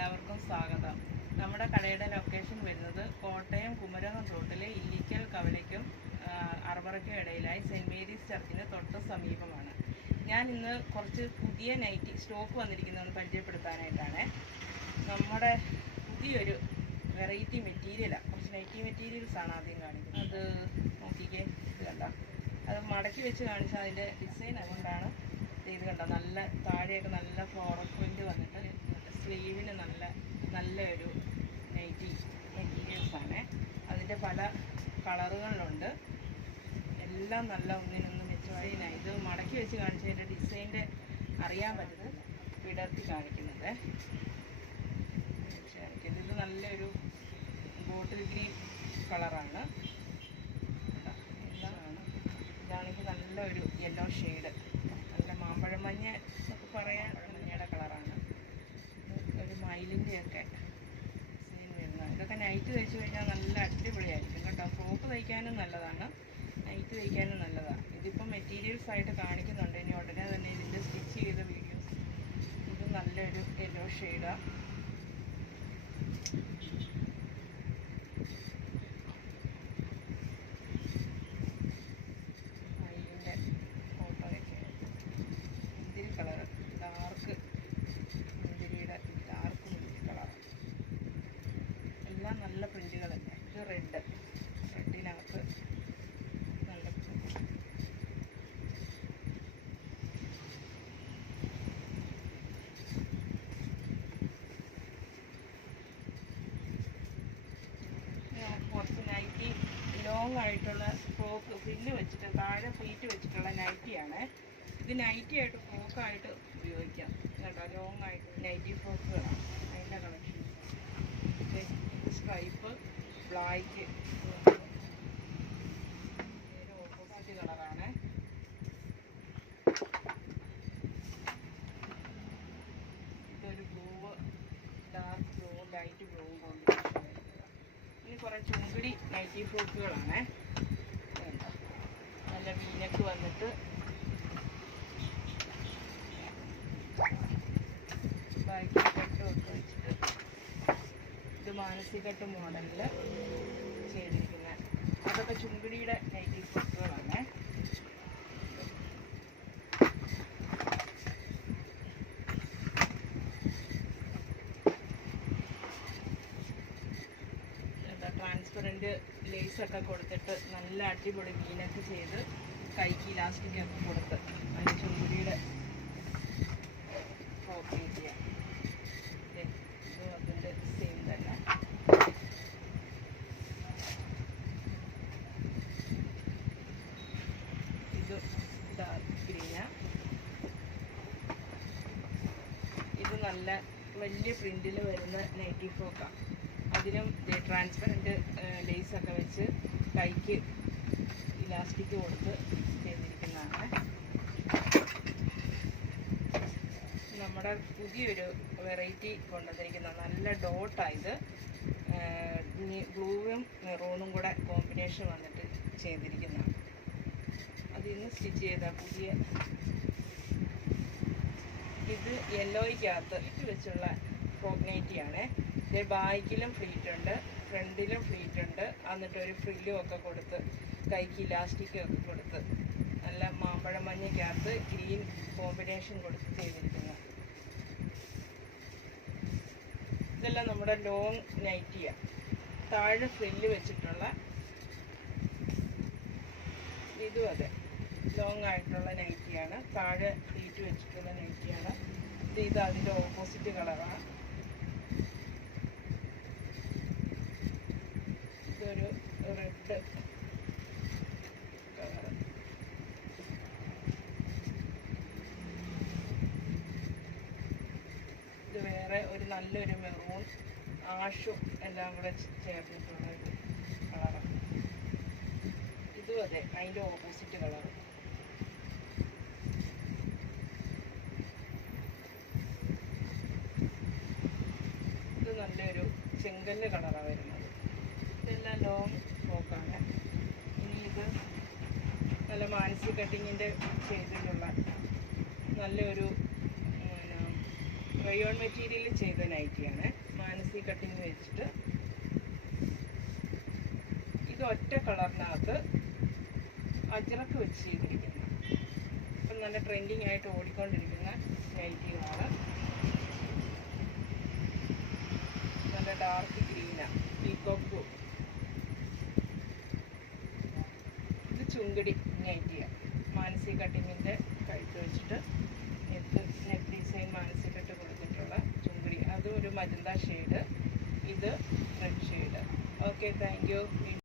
എല്ലാവർക്കും സ്വാഗതം. നമ്മുടെ കടയുടെ ലൊക്കേഷൻ വരുന്നത് കോട്ടയം കുമരകം റോട്ടിലെ ഇല്ലിക്കൽ കവലയ്ക്കും ആ, അറബറയ്ക്കും ഇടയിലായി സെന്റ് മേരീസ് ചർച്ചിന് തൊട്ട് സമീപമാണ്. ഞാൻ ഇന്ന് കുറച്ച് പുതിയ നൈറ്റി സ്റ്റോക്ക് വന്നിരിക്കുന്നതെന്ന് പരിചയപ്പെടുത്താനായിട്ടാണ്. നമ്മുടെ പുതിയൊരു വെറൈറ്റി മെറ്റീരിയലാണ് കുറച്ച് നൈറ്റി മെറ്റീരിയൽസ് ആണ് ആദ്യം കാണിക്കുന്നത്. അത്. നോക്കിക്കേ ഇത് കണ്ട? അത് മടക്കി വെച്ച് കാണിച്ചാൽ അതിന്റെ ഡിസൈൻ അതുകൊണ്ടാണ് ഇത് കണ്ട നല്ല താഴെയൊക്കെ നല്ല ഫ്ലോറൽ പ്രിന്റ് വന്നിട്ട് സ്ലീവിന് നല്ല നല്ല ഒരു നൈറ്റി മെറ്റീരിയൽസ് ആണ്. അതിന്റെ പല കളറുകളിലുണ്ട് എല്ലാം നല്ല ഒന്നിനൊന്ന് മെച്ചമായി ഇത് മടക്കി വെച്ച് കാണിച്ചതിന്റെ ഡിസൈന്റെ അറിയാൻ പറ്റുന്നത് വിടർത്തി കാണിക്കുന്നത്. കാണിക്കുന്നത് ഇത് നല്ലൊരു ബോട്ടിൽ ഗ്രീൻ കളറാണ്. ഇതാണ്. ഇതാണെങ്കിൽ നല്ലൊരു യെല്ലോ ഷെയ്ഡ് നല്ല മാമ്പഴം മഞ്ഞ എന്നൊക്കെ പറയാൻ മഞ്ഞയുടെ കളറാണ്. ഒരു മയിലിന്റെ ഒക്കെ ഡിസൈൻ വരുന്നത്. ഇതൊക്കെ നൈറ്റ് തയ്ച്ചു കഴിഞ്ഞാൽ നല്ല അടിപൊളിയായിരിക്കും കേട്ടോ. ഫ്രോക്ക് തയ്ക്കാനും നല്ലതാണ്. നൈറ്റ് തയ്ക്കാനും നല്ലതാണ്. ഇതിപ്പോൾ മെറ്റീരിയൽസ് ആയിട്ട് കാണിക്കുന്നുണ്ട്. ഇനി ഉടനെ തന്നെ ഇതിന്റെ സ്റ്റിച്ച് ചെയ്ത വീഡിയോസ് ഇത് നല്ലൊരു യെല്ലോ ഷെയ്ഡാണ് മയിലിന്റെ ഫോട്ടോയൊക്കെ മുന്തിരി കളർ ഡാർക്ക് മുന്തിരിയുടെ ഡാർക്ക് മുന്തിരി കളർ പ്രിന്റുകളല്ലേ ഇത് റെഡ് റെഡിനകത്ത് നല്ല കുറച്ച് നൈറ്റി ലോങ് ആയിട്ടുള്ള ഫ്രോക്ക് ഫ്രില്ല് വെച്ചിട്ട് താഴെ ഫീറ്റ് വെച്ചിട്ടുള്ള നൈറ്റിയാണ് ഇത് നൈറ്റി ആയിട്ട് ഫ്രോക്കായിട്ട് ഉപയോഗിക്കാം. കേട്ടോ ലോങ് ആയിട്ട് നൈറ്റി ഫ്രോക്കുകളാണ് അതിന്റെ കളക്ഷൻ സ്ട്രൈപ്പ് ബ്ലാക്ക് ഓപ്പോസിറ്റ് കളറാണ് ഇതൊരു blue dark blue light blue combination ഇനി കുറേ ചുങ്കിടി നൈറ്റി ഫ്രോക്കുകളാണ് നല്ല വീനക്ക് വന്നിട്ട് ബാക്കി കെട്ട് ഒക്കെ വെച്ചിട്ട് ഇത് മാനസികട്ട് മോഡലിൽ ചെയ്തിരിക്കുന്നത് അതൊക്കെ ചുങ്കിടിയുടെ നൈറ്റി ഫ്രോക്കുകളാണ് ട്രാൻസ്പെറന്റ് ലേസൊക്കെ കൊടുത്തിട്ട് നല്ല അടിപൊളി മീനൊക്കെ ചെയ്ത് കൈക്ക് ഇലാസ്റ്റിക്കൊക്കെ കൊടുത്ത് അതിന് ചുങ്കുടിയുടെ ഫ്രോക്ക് ചെയ്യാം ദേ, ഇതും അതിന്റെ സെയിം തന്നെ ഇത് ഡാർക്ക് ഗ്രീനാ. ഇത് നല്ല വലിയ പ്രിന്റിൽ വരുന്ന നൈറ്റി ഫ്രോക്കാണ് അതിനും ട്രാൻസ്പെറന്റ് ലേസൊക്കെ വെച്ച് കൈക്ക് ഇലാസ്റ്റിക് കൊടുത്ത് ചെയ്തിരിക്കുന്നതാണ്. നമ്മുടെ പുതിയൊരു വെറൈറ്റി കൊണ്ടുവന്നിരിക്കുന്ന നല്ല ഡോട്ടായത് ബ്ലൂവും മെറൂണും കൂടെ കോമ്പിനേഷൻ വന്നിട്ട് ചെയ്തിരിക്കുന്നതാണ്. അതിന്ന് സ്റ്റിച്ച് ചെയ്ത പുതിയ ഇത് യെല്ലോയ്ക്കകത്ത് ഇട്ട് വെച്ചുള്ള ആണ് ഇത് ബാക്കിലും ഫ്ലീറ്റ് ഉണ്ട് ഫ്രണ്ടിലും ഫ്ലീറ്റ് ഉണ്ട്. എന്നിട്ട് ഒരു ഫ്രില്ലും ഒക്കെ കൊടുത്ത് കൈക്ക് ഇലാസ്റ്റിക്കും ഒക്കെ കൊടുത്ത് നല്ല മാമ്പഴ മഞ്ഞയ്ക്കകത്ത് ഗ്രീൻ കോമ്പിനേഷൻ കൊടുത്ത് ചെയ്തിരിക്കുന്നത് ഇതെല്ലാം നമ്മുടെ ലോങ് നൈറ്റിയാണ് താഴെ ഫ്രില്ല് വെച്ചിട്ടുള്ള ഇതും അതെ. ലോങ് ആയിട്ടുള്ള നൈറ്റിയാണ് താഴെ ഫ്ലീറ്റ് വെച്ചിട്ടുള്ള നൈറ്റിയാണ് ഇത് ഇത് അതിന്റെ ഓപ്പോസിറ്റ് കളറാണ് ഇതൊരു റെഡ് കളർ ഇത് വേറെ ഒരു നല്ലൊരു മെറൂൺ ആഷും എല്ലാം കൂടെ ചേർന്നിട്ടുള്ള ഒരു കളറാണ് ഇതും അതെ അതിന്റെ ഓപ്പോസിറ്റ് കളർ ഇത് നല്ലൊരു ചെങ്കല്ല് കളറാണ് വരുന്നത്. ഇതെല്ലാം ലോങ് ഫ്രോക്കാണ് ഇനി ഇത് നല്ല മാനസി കട്ടിങ്ങിന്റെ ചെയ്തിട്ടുള്ള നല്ലൊരു റയോൺ മെറ്റീരിയൽ ചെയ്ത നൈറ്റിയാണ് മാനസി കട്ടിങ് വെച്ചിട്ട് ഇത് ഒറ്റ കളറിനകത്ത് അജ്രക്ക് വെച്ച് ചെയ്തിരിക്കുന്നു. ഇപ്പം നല്ല ട്രെൻഡിങ് ആയിട്ട് ഓടിക്കൊണ്ടിരിക്കുന്ന നൈറ്റികളാണ് നല്ല ഡാർക്ക് ഗ്രീനാണ് പീകോക്ക് ബ്ലൂ ഇത് ചുങ്കടി നൈറ്റിയാണ് മാനസി കട്ടിങ്ങിന്റെ കഴുത്ത് വെച്ചിട്ട് നെക്ക് നെക്ക് ഡിസൈൻ മാനസി കട്ട് കൊടുത്തിട്ടുള്ള ചുങ്കടി. അതും ഒരു മജന്ത ഷെയ്ഡ് ഇത് റെഡ് ഷെയ്ഡ് ഓക്കെ താങ്ക്